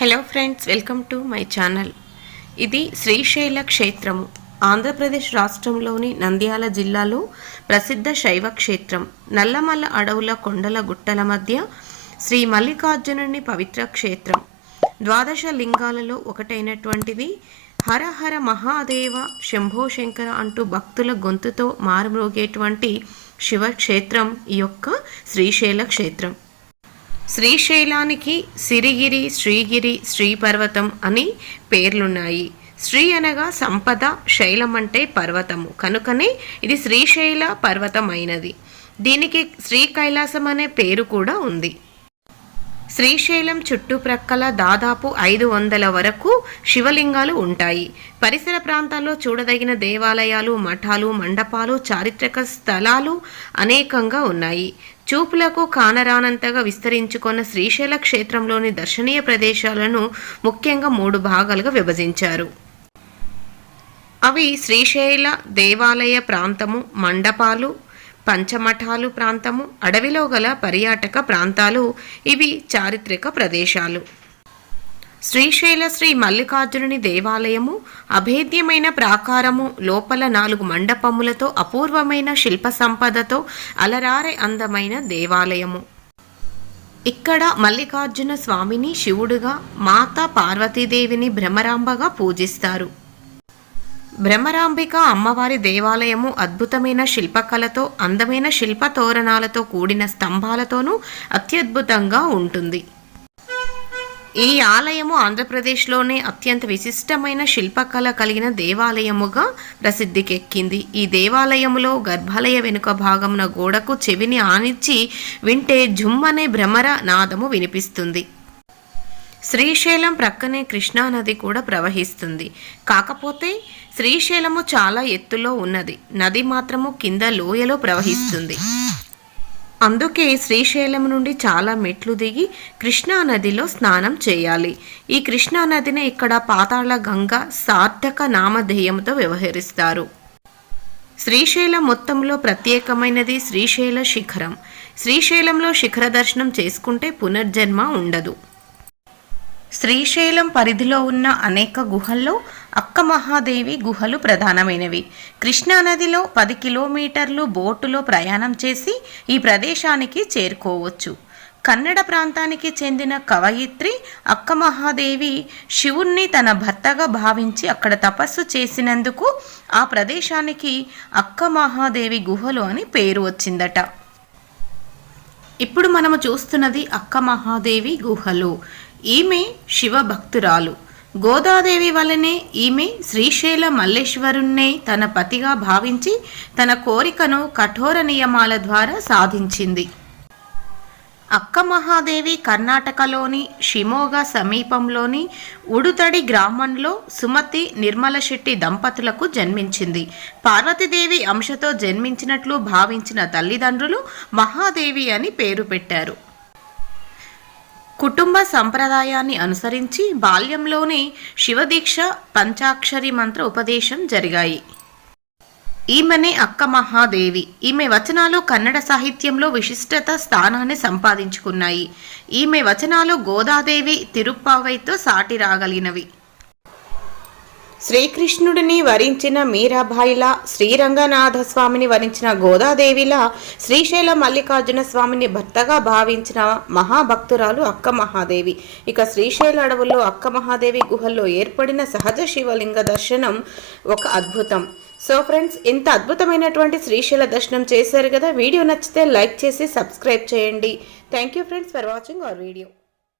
Hello friends, welcome to my channel. ఇది శ్రీశైల క్షేత్రము. ఆంధ్రప్రదేశ్ రాష్ట్రంలోని నంద్యాల జిల్లాలో ప్రసిద్ధ శైవ క్షేత్రం. నల్లమల్ల అడవుల కొండల గుట్టల మధ్య శ్రీ మల్లికార్జునుని పవిత్ర క్షేత్రం. ద్వాదశ లింగాలలో ఒకటైనటువంటిది. హర హర మహాదేవ శంభో శంకర అంటూ భక్తుల గొంతుతో మారుమ్రోగేటువంటి శివక్షేత్రం ఈ యొక్క శ్రీశైల క్షేత్రం. శ్రీశైలానికి సిరిగిరి, శ్రీగిరి, శ్రీపర్వతం అని పేర్లున్నాయి. శ్రీ అనగా సంపద, శైలం అంటే పర్వతము, కనుకనే ఇది శ్రీశైల పర్వతం అయినది. దీనికి శ్రీ కైలాసం అనే పేరు కూడా ఉంది. శ్రీశైలం చుట్టుప్రక్కల దాదాపు 500 వరకు శివలింగాలు ఉంటాయి. పరిసర ప్రాంతాల్లో చూడదగిన దేవాలయాలు, మఠాలు, మండపాలు, చారిత్రక స్థలాలు అనేకంగా ఉన్నాయి. చూపులకు కానరానంతగా విస్తరించుకున్న శ్రీశైల క్షేత్రంలోని దర్శనీయ ప్రదేశాలను ముఖ్యంగా 3 భాగాలుగా విభజించారు. అవి శ్రీశైల దేవాలయ ప్రాంతము, మండపాలు, పంచమఠాలు ప్రాంతము, అడవిలో గల పర్యాటక ప్రాంతాలు. ఇవి చారిత్రక ప్రదేశాలు. శ్రీశైల శ్రీ మల్లికార్జునుని దేవాలయము అభేద్యమైన ప్రాకారము, లోపల 4 మండపములతో అపూర్వమైన శిల్ప సంపదతో అలరారే అందమైన దేవాలయము. ఇక్కడ మల్లికార్జున స్వామిని శివుడుగా, మాత పార్వతీదేవిని భ్రమరాంబగా పూజిస్తారు. భ్రమరాంబిక అమ్మవారి దేవాలయము అద్భుతమైన శిల్పకళతో, అందమైన శిల్ప తోరణాలతో కూడిన స్తంభాలతోనూ అత్యద్భుతంగా ఉంటుంది. ఈ ఆలయము ఆంధ్రప్రదేశ్లోనే అత్యంత విశిష్టమైన శిల్పకళ కలిగిన దేవాలయముగా ప్రసిద్ధికెక్కింది. ఈ దేవాలయములో గర్భాలయ వెనుక భాగమున గోడకు చెవిని ఆనించి వింటే జుమ్మనే భ్రమర నాదము వినిపిస్తుంది. శ్రీశైలం ప్రక్కనే కృష్ణానది కూడా ప్రవహిస్తుంది. కాకపోతే శ్రీశైలము చాలా ఎత్తులో ఉన్నది, నది మాత్రము కింద లోయలో ప్రవహిస్తుంది. అందుకే శ్రీశైలం నుండి చాలా మెట్లు దిగి కృష్ణానదిలో స్నానం చేయాలి. ఈ కృష్ణానదిని ఇక్కడ పాతాళ గంగ సార్థక నామధేయంతో వ్యవహరిస్తారు. శ్రీశైలం మొత్తంలో ప్రత్యేకమైనది శ్రీశైల శిఖరం. శ్రీశైలంలో శిఖర దర్శనం చేసుకుంటే పునర్జన్మ ఉండదు. శ్రీశైలం పరిధిలో ఉన్న అనేక గుహల్లో అక్క మహాదేవి గుహలు ప్రధానమైనవి. కృష్ణానదిలో 10 కిలోమీటర్లు బోటులో ప్రయాణం చేసి ఈ ప్రదేశానికి చేరుకోవచ్చు. కన్నడ ప్రాంతానికి చెందిన కవయిత్రి అక్క మహాదేవి శివుణ్ణి తన భర్తగా భావించి అక్కడ తపస్సు చేసినందుకు ఆ ప్రదేశానికి అక్క మహాదేవి గుహలు అని పేరు వచ్చిందట. ఇప్పుడు మనము చూస్తున్నది అక్క మహాదేవి గుహలు. ఈమె శివ భక్తురాలు. గోదాదేవి వలనే ఈమె శ్రీశైల మల్లేశ్వరుణ్ణే తన పతిగా భావించి తన కోరికను కఠోర నియమాల ద్వారా సాధించింది. అక్క మహాదేవి కర్ణాటకలోని షిమోగా సమీపంలోని ఉడుతడి గ్రామంలో సుమతి, నిర్మల శెట్టి దంపతులకు జన్మించింది. పార్వతీదేవి అంశతో జన్మించినట్లు భావించిన తల్లిదండ్రులు మహాదేవి అని పేరు పెట్టారు. కుటుంబ సంప్రదాయాన్ని అనుసరించి బాల్యంలోనే శివదీక్ష, పంచాక్షరి మంత్ర ఉపదేశం జరిగాయి. ఈమెనే అక్క మహాదేవి. ఈమె వచనాలు కన్నడ సాహిత్యంలో విశిష్టత స్థానాన్ని సంపాదించుకున్నాయి. ఈమె వచనాలు గోదాదేవి, తిరుప్పావైతో సాటి రాగలిగినవి. శ్రీకృష్ణుడిని వరించిన మీరాబాయిలా, శ్రీరంగనాథ స్వామిని వరించిన గోదాదేవిలా శ్రీశైల మల్లికార్జున స్వామిని భర్తగా భావించిన మహాభక్తురాలు అక్క మహాదేవి. ఇక శ్రీశైల అడవుల్లో అక్క మహాదేవి గుహల్లో ఏర్పడిన సహజ శివలింగ దర్శనం ఒక అద్భుతం. సో ఫ్రెండ్స్, ఇంత అద్భుతమైనటువంటి శ్రీశైల దర్శనం చేశారు కదా. వీడియో నచ్చితే లైక్ చేసి సబ్స్క్రైబ్ చేయండి. Thank you friends for watching our video.